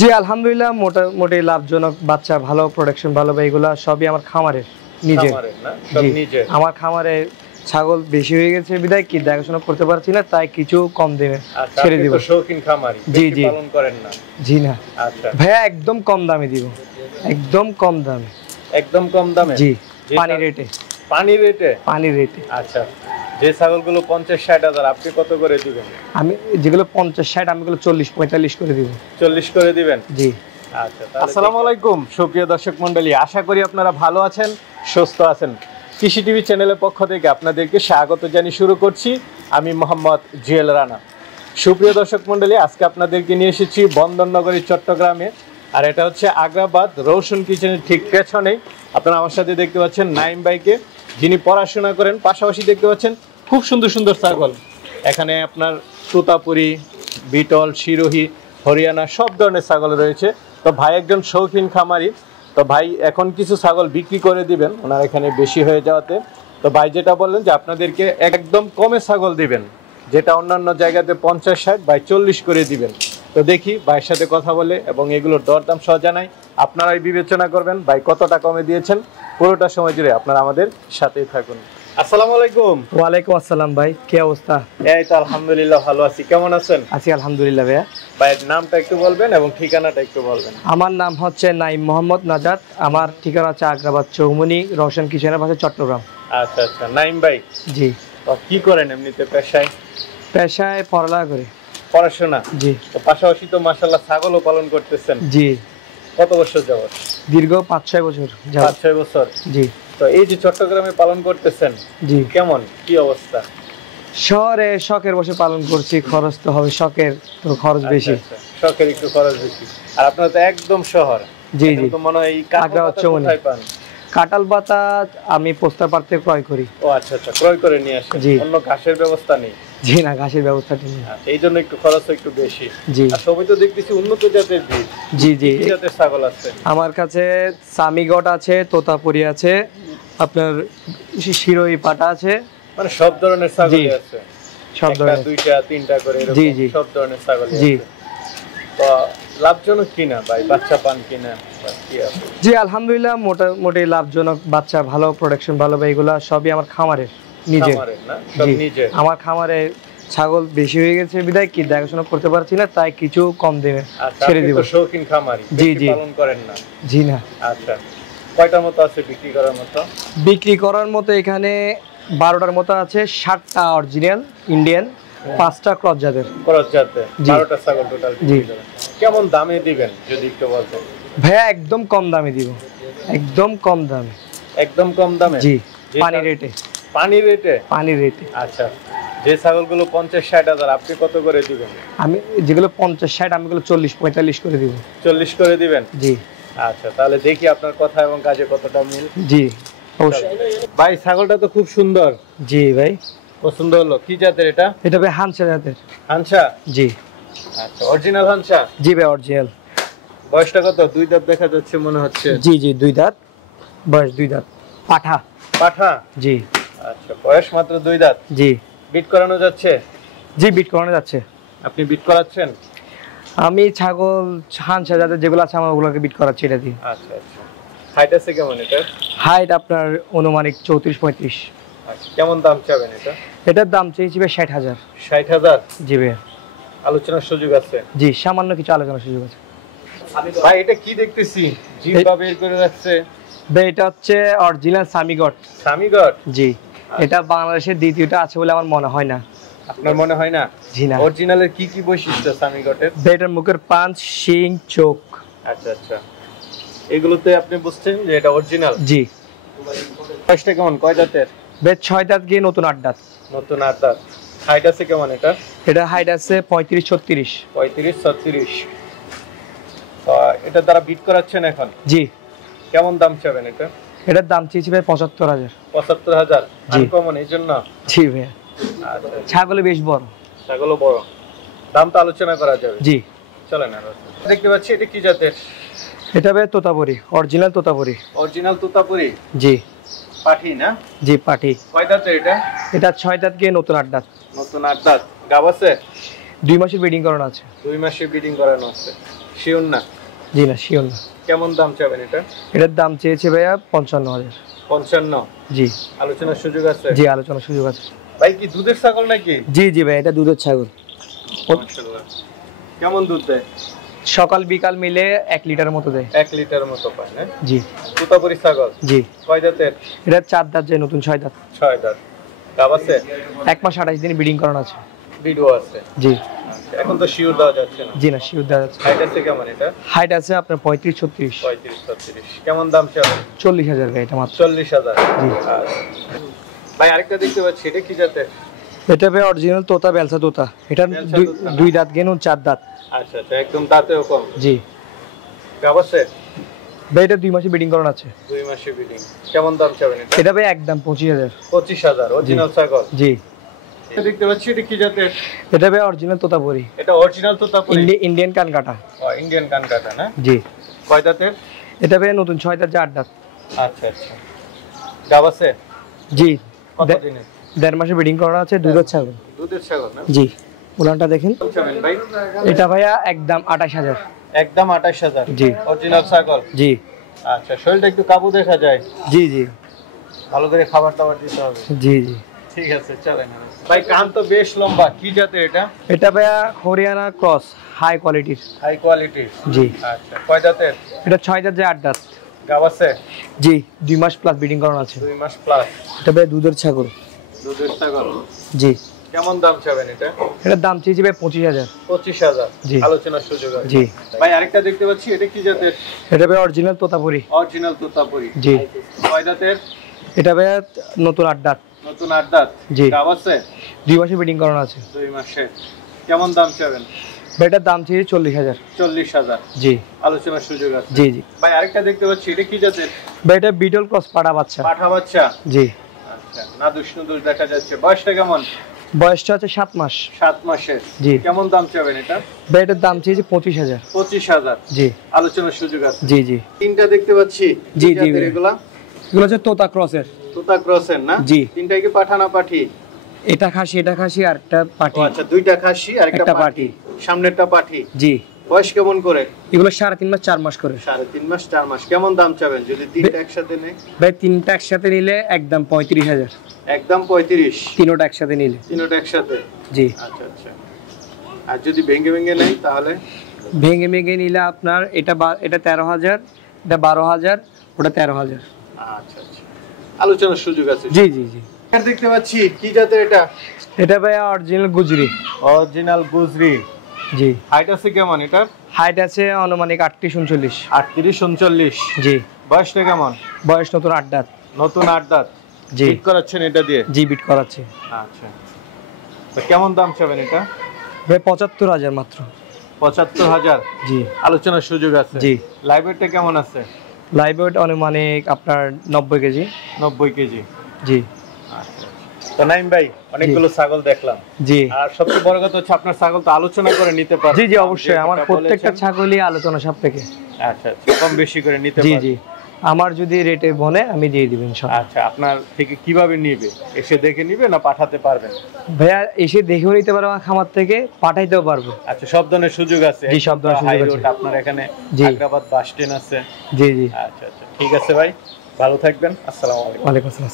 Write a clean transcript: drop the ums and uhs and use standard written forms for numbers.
জি আলহামদুলিল্লাহ, মোটামুটি লাভজনক, বাচ্চা ভালো, প্রোডাকশন ভালো, ভাই এগুলা সবই আমার খামারের নিজের। জি, আমার খামারে ছাগল বেশি হয়ে গেছে বিধায় কি দেখাশোনা করতে পারছি না, তাই কিছু কম দামে ছেড়ে দিব। শৌখিন খামারি, জি জি পালন করেন না? জি না আচ্ছা ভাইয়া, একদম কম দামে দিব, একদম কম দামে। একদম কম দামে? জি, পানি রেটে। পানি রেটে। আচ্ছা, যে ছাগলগুলো 50-60 হাজার আপনি কত করে দিবেন? আমি যেগুলো 50-60, আমি এগুলো 40-45 করে দিব। 40 করে দিবেন? জি। আচ্ছা, আসসালামু আলাইকুম সুপ্রিয় দর্শক মণ্ডলী, আশা করি আপনারা ভালো আছেন, সুস্থ আছেন। কৃষি টিভি চ্যানেলের পক্ষ থেকে আপনাদেরকে স্বাগত জানিয়ে শুরু করছি আমি মোহাম্মদ জুয়েল রানা। সুপ্রিয় দর্শক মণ্ডলী, আজকে আপনাদেরকে নিয়ে এসেছি বন্দরনগরী চট্টগ্রামে, আর এটা হচ্ছে আগ্রাবাদ রৌশন কিচেনের ঠিক পেছনেই। আপনারা আমার সাথে দেখতে পাচ্ছেন নাইম ভাইকে, যিনি পড়াশোনা করেন, পাশাপাশি দেখতে পাচ্ছেন খুব সুন্দর সুন্দর ছাগল। এখানে আপনার তোতাপুরি, বিটল, সিরোহি, হরিয়ানা সব ধরনের ছাগল রয়েছে। তো ভাই একজন শৌখিন খামারি, তো ভাই এখন কিছু ছাগল বিক্রি করে দিবেন ওনার এখানে বেশি হয়ে যাওয়াতে। তো ভাই যেটা বললেন যে আপনাদেরকে একদম কমে ছাগল দিবেন, যেটা অন্যান্য জায়গাতে 50-60 ভাই 40 করে দিবেন। তো দেখি ভাইয়ের সাথে কথা বলে এবং এগুলোর দরদাম সহ জানাই, আপনারাই বিবেচনা করবেন ভাই কতটা কমে দিয়েছেন। পুরোটা সময় জুড়ে আপনারা আমাদের সাথেই থাকুন। আসসালামু আলাইকুম। ওয়ালাইকুম আসসালাম ভাই, কি অবস্থা? এই তো আলহামদুলিল্লাহ ভালো আছি, কেমন আছেন? আছি আলহামদুলিল্লাহ ভাইয়া। ভাইয়ের নামটা একটু বলবেন এবং ঠিকানাটা একটু বলবেন। আমার নাম হচ্ছে নাইম মোহাম্মদ নাজাত, আমার ঠিকানা হচ্ছে আগ্রাবাদ চৌমুনি রওশন কিচেনের পাশে, চট্টগ্রাম। আচ্ছা আচ্ছা, নাইম ভাই। জি। তো কি করেন এমনিতে পেশায়? পেশায় পড়ালেখা করি। পড়াশোনা? জি। তো পাশাপাশি তো মাশাআল্লাহ ছাগলও পালন করতেছেন? জি। কত বছর যাবত? দীর্ঘ 5-6 বছর। 5-6 বছর? জি। তো এই যে চট্টগ্রামে পালন করতেছেন, জি, কেমন কি অবস্থা? শহরে শখের বসে পালন করছি, খরচ তো হবে, শখের তো খরচ বেশি। শখের একটু খরচ বেশি। আর আপনারা তো একদম শহর। জি জি। তো মনে হয় আগ্রাবাদ চৌমুনি। কাঁঠাল পাতা আমি পোস্টার পার থেকে ক্রয় করি। ও আচ্ছা আচ্ছা, ক্রয় করে নিয়ে আসেন। অন্য ঘাসের ব্যবস্থা নেই? জি না, ঘাসের ব্যবস্থাটা নেই। আচ্ছা, এই জন্য একটু খরচ একটু বেশি। জি। আর সবই তো দেখতেছি উন্নত জাতের বীজ। জি জি। কি জাতের ছাগল আছে? আমার কাছে সামিগট আছে, তোতাপুরি আছে, আপনার শিরোই পাটা আছে, মানে সব ধরনের ছাগল আছে। সব ধরনের, 2টা 3টা করে এরকম সব ধরনের ছাগল আছে। জি। তো লাভজনক কিনা ভাই, বাচ্চা পান কিনা? জি আলহামদুলিল্লাহ, মোটামুটি লাভজনক, বাচ্চা ভালো, প্রোডাকশন ভালো, ভাই এগুলা সবই আমার খামারের নিজের। আমার খামারে ছাগল বেশি হয়ে গেছে বিধায় কি দেখাশোনা করতে পারছি না, তাই কিছু কম দামে ছেড়ে দিব। শৌখিন খামারি, জি জি, পালন করেন না? জি না। আচ্ছা, কয়টার মতো আছে বিক্রি করার মতো? বিক্রি করার মতো এখানে 12টার মতো আছে। 7টা অরিজিনাল ইন্ডিয়ান, 5টা ক্রস জাতের। 12টা ছাগল টোটাল। জি। কেমন দামে দিবেন যদি একটু বলতেন? ভাইয়া একদম কম দামে দিব, একদম কম দামে। একদম কম দামে? জি, পানি রেটে। পানি রেটে? পানি রেটে। আচ্ছা, যে ছাগলগুলো 50-60 হাজার আপনি কত করে দিবেন? আমি যেগুলো 50-60, আমি এগুলো 40-45 করে দিব। 40 করে দিবেন? জি। আচ্ছা, তাহলে দেখি আপনার কথা এবং কাজে কতটা মিল। জি অবশ্যই। ভাই ছাগলটা তো খুব সুন্দর। জি ভাই, পছন্দ হলো। কি জাতের এটা? এটা ভাই হানসা জাতের। হানসা? জি। আচ্ছা, অরিজিনাল হানসা? জি ভাই, অরিজিনাল। বয়সটা কত? 2 দাঁত দেখা যাচ্ছে মনে হচ্ছে। জি জি, 2 দাঁত বয়স, 2 দাঁত। পাঠা। পাঠা? জি। আচ্ছা, বয়স মাত্র 2 দাঁত? জি। বিট করানো যাচ্ছে? জি, বিট করানো যাচ্ছে। আপনি বিট করাচ্ছেন? আমি ছাগল হানসা জাতের যেগুলো আছে আমার ওগুলোকে বিট করাচ্ছি এটা দিয়ে। আচ্ছা আচ্ছা। হাইট আছে কেমন এটা? হাইট আপনার অনুমানিক 34-35। আচ্ছা, কেমন দাম চাবেন এটা? এটার দাম চাইছি ভাই 60,000। 60,000? জি ভাই। আলোচনার সুযোগ আছে? জি, সামান্য কিছু আলোচনার সুযোগ আছে। ভাই এটা কি দেখতেছি জিহ্বা বের করে রাখছে? ভাই এটা হচ্ছে অরিজিনাল সামিগট। সামিগট? জি। এটা বাংলাদেশের দ্বিতীয়টা আছে বলে আমার মনে হয় না। আপনার মনে হয় না? জি না। অরিজিনালের কি কি বৈশিষ্ট্য সামিগটের? এটার মুখের পাঁচ, শিং, চোখ। আচ্ছা আচ্ছা, এগুলোতে আপনি বুঝছেন যে এটা অরিজিনাল? জি। বয়সটা কেমন, কয় দাঁতের? বেশ 6 দাঁত গিয়ে নতুন 8 দাঁত। নতুন 8 দাঁত। হাইট আছে কেমন এটা? এটা হাইট আছে 35-36। 35-36। তো এটা দ্বারা বিট করাচ্ছেন এখন? জি। কেমন দাম চাবেন এটা? এটার দাম চেয়েছি ভাই 75,000। 75,000? আনকমন এই জন্য? জি ভাই। আচ্ছা, ছাগল বেশ বড়। ছাগলও বড়, দাম তো আলোচনা করা যাবে। জি, চলেন। আর দেখতে পাচ্ছি এটা কি জাতের? এটা ভাই তোতাপুরি, অরিজিনাল তোতাপুরি। অরিজিনাল তোতাপুরি? জি। পাঠি না? জি, পাঠি। কয় দাঁত এটা? এটা 6 দাঁত গিয়ে নতুন 8 দাঁত। নতুন 8 দাঁত। গাব আছে? 2 মাসের ব্রিডিং করানো আছে। 2 মাসের ব্রিডিং করানো আছে। শিওর না? জি না, শিওর না। কেমন দাম চাবেন এটা? এটার দাম চেয়েছে ভাইয়া 55,000। 55? জি। আলোচনার সুযোগ আছে? জি, আলোচনার সুযোগ আছে। ভাই কি দুধের ছাগল নাকি? জি জি ভাই, এটা দুধের ছাগল। মাশাআল্লাহ। কেমন দুধ দেয়? সকাল বিকাল মিলে 1 লিটার মতো দেয়। 1 লিটার মতো পায় না? জি। তোতাপুরি ছাগল? জি। কয় দাঁতের? এটা 4 দাঁত, যে নতুন 6 দাঁত। 6 দাঁত। গাব আছে? 1 মাস 28 দিন ব্রিডিং করানো আছে। ভিডিও আছে? জি। এখন তো শিওর দেওয়া যাচ্ছে না? জি না, শিওর দেওয়া যাচ্ছে। হাইট আছে কেমন এটা? হাইট আছে আপনার 35-36। 35-36। কেমন দাম চাবেন? 40,000 ভাই, এটা মাত্র। 40,000? জি। ভাই আরেকটা দেখতে পাচ্ছি, এটা কি জাতের? এটা ভাই অরিজিনাল তোতা, বেলসা তোতা। এটা 2 দাঁত গেনুন 4 দাঁত। আচ্ছা আচ্ছা, একদম দাঁতেও কম? জি। গাব আছে? ভাই এটা 2 মাসে ব্রিডিং করানো আছে। 2 মাসে ব্রিডিং। কেমন দাম চাবেন এটা? এটা ভাই একদম 25,000। 25,000 অরিজিনাল ছাগল? জি। এটা দেখতে পাচ্ছি, এটা কি জাতের? এটা ভাই অরিজিনাল তোতাপুরি। এটা অরিজিনাল তোতাপুরি? ইন্ডিয়ান কান কাটা। ও, ইন্ডিয়ান কান কাটা না? জি। কয় দাঁতের? এটা ভাই নতুন 6 দাঁত, 8 দাঁত। আচ্ছা আচ্ছা। গাব আছে? জি। কত দিনে? 1.5 মাসে ব্রিডিং করানো আছে, দুধের ছাগল। দুধের ছাগল না? জি। উলানটা দেখেন। চাবেন ভাই? এটা ভাইয়া একদম 28,000। একদম 28,000? জি। অরিজিনাল ছাগল? জি। আচ্ছা, শরীরটা একটু কাবু দেখা যায়? জি জি। ভালো করে খাবার দাবার দিতে হবে? জি জি। ঠিক আছে, চলেন। ভাই কান তো বেশ লম্বা, কি জাতের এটা? এটা ভাইয়া হরিয়ানা ক্রস, হাই কোয়ালিটির। হাই কোয়ালিটির? জি। আচ্ছা, কয় দাঁতের? এটা 6 দাঁত, 8 দাঁত। গাব আছে? জি, 2 মাস প্লাস ব্রিডিং করানো আছে। 2 মাস প্লাস। এটা ভাই দুধের ছাগল। দুধের ছাগল? জি। কেমন দাম চাবেন এটা? এটার দাম চেয়েছি ভাই 25,000। 25,000? জি। আলোচনার সুযোগ আছে? জি। ভাই আরেকটা দেখতে পাচ্ছি, এটা কি জাতের? এটা ভাই অরিজিনাল তোতাপুরি। অরিজিনাল তোতাপুরি? জি। কয় দাঁতের? এটা ভাইয়া নতুন 8 দাঁত। নতুন 8 দাঁত? জি। গাব আছে? 2 মাসে ব্রিডিং করানো আছে। 2 মাসে। কেমন দাম চাবেন? ভাই এটার দাম চেয়েছি 40,000। 40,000? জি। আলোচনার সুযোগ আছে? জি জি। ভাই আরেকটা দেখতে পাচ্ছি, এটা কি জাতের? ভাই এটা বিটল ক্রস, পাঠা বাচ্চা। পাঠা বাচ্চা? জি। আচ্ছা, নাদুস নুদুস দেখা যাচ্ছে। বয়সটা কেমন? বয়সটা আছে 7 মাস। 7 মাসের? জি। কেমন দাম চাবেন এটা? ভাই এটার দাম চেয়েছি 25,000। 25,000? জি। আলোচনার সুযোগ আছে? জি জি। তিনটা দেখতে পাচ্ছি। জি, কি জি, জাতের ভাই। এগুলা? এগুলো হচ্ছে তোতা ক্রসের। তোতা ক্রসের না? জি। তিনটাই কি পাঠা না পাঠি? এটা খাসি, এটা খাসি, আর একটা পাটি। আচ্ছা, দুইটা খাসি আর একটা একটা পাঠি। পাঠি। সামনেরটা পাঠি? জি। বয়স কেমন করে? এগুলো 3.5 মাস 4 মাস করে। 3.5 মাস 4 মাস। কেমন দাম চাবেন যদি তিনটা একসাথে নেই? ভাই তিনটা একসাথে নিলে একদম 35,000। একদম 35? তিনোটা একসাথে নিলে। তিনটা একসাথে? জি। আচ্ছা আচ্ছা। আর যদি ভেঙে ভেঙে নেই তাহলে? ভেঙে ভেঙে নিলে আপনার এটা 13,000, এটা 12,000, ওটা 13,000। আচ্ছা আচ্ছা, আলোচনার সুযোগ আছে? জি জি জি। দেখতে পাচ্ছি, কি জাতের এটা? এটা ভাই অরিজিনাল গুজরি। অরিজিনাল গুজরি? জি। হাইট আছে কেমন এটা? হাইট আছে আনুমানিক 38-39। 38-39? জি। বয়সটা কেমন? বয়স নতুন 8 দাঁত। নতুন 8 দাঁত? জি। বিট করাচ্ছেন এটা দিয়ে? জি, বিট করাচ্ছে। আচ্ছা, তো কেমন দাম চাবেন এটা? ভাই 75,000 মাত্র। 75,000? জি। আলোচনার সুযোগ আছে? জি। লাইভ ওয়েটটা কেমন আছে? লাইভ ওয়েট আনুমানিক আপনার 90 কেজি। 90 কেজি? জি। আচ্ছা, তো নাইম ভাই অনেকগুলো ছাগল দেখলাম। জি। আর সবচেয়ে বড় কথা হচ্ছে আপনার ছাগল তো আলোচনা করে নিতে পারবেন? জি জি, অবশ্যই। আমার প্রত্যেকটা ছাগলই আলোচনা সাপেক্ষে। আচ্ছা আচ্ছা, কম বেশি করে নিতে জি পারবেন? জি, আমার যদি রেটে বনে আমি দিয়ে দিব ইনশাআল্লাহ। আচ্ছা, আপনার থেকে কিভাবে নিবে? এসে দেখে নিবে না পাঠাতে পারবেন? ভাইয়া এসে দেখেও নিতে পারবো, আমার খামার থেকে পাঠাইতেও পারবো। আচ্ছা, সব ধরনের সুযোগ আছে? জি, সব ধরনের সুযোগ আছে। আপনার এখানে জি। আগ্রাবাদ বাস স্ট্যান্ড আছে? জি জি। আচ্ছা আচ্ছা, ঠিক আছে ভাই, ভালো থাকবেন। আসসালামু আলাইকুম। ওয়ালাইকুম আসসালাম।